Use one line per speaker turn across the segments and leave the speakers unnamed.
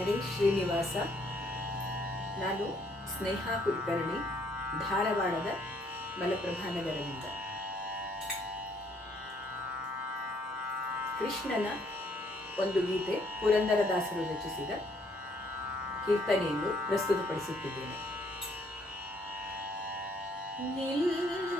ಹರೇ ಶ್ರೀನಿವಾಸ ನಾನು ಸ್ನೇಹ ಕುಲಕರ್ಣಿ ಧಾರವಾಡದ ಮಲಪ್ರಭಾ ನಗರದಿಂದ ಕೃಷ್ಣನ ಒಂದು ಗೀತೆ ಪುರಂದರದಾಸರು ರಚಿಸಿದ ಕೀರ್ತನೆಯನ್ನು ಪ್ರಸ್ತುತಪಡಿಸುತ್ತಿದ್ದೇನೆ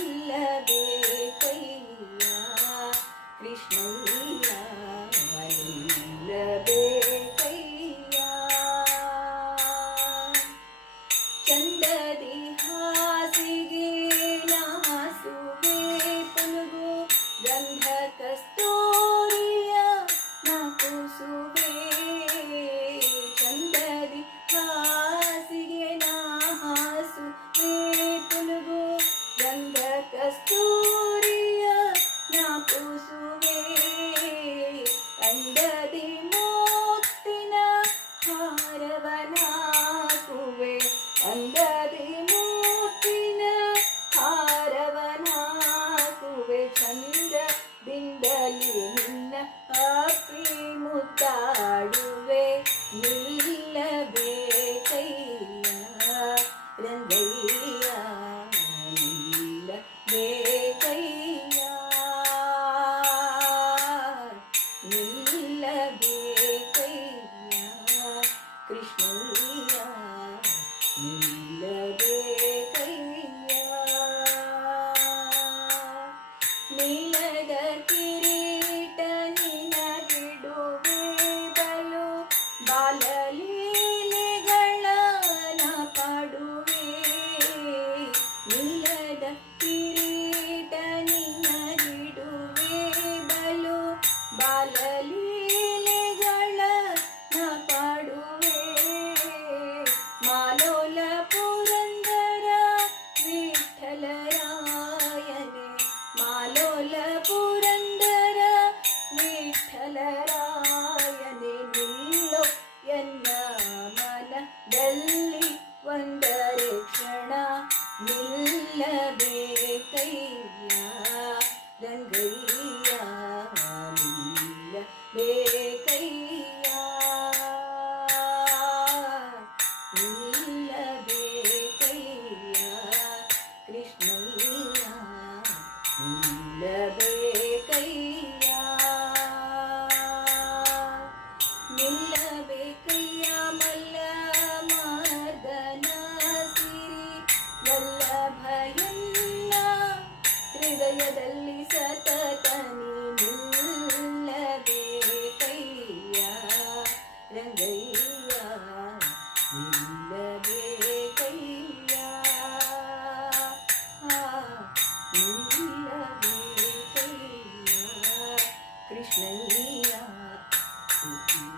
ಇಲ್ಲವೇ ಕೈಯ ಕೃಷ್ಣ കണ്ടതിനോത്തിന ഹാരവനാകുവേ കണ്ട left ear. ಬೇಕೈ Krishna Liya. Mm -hmm.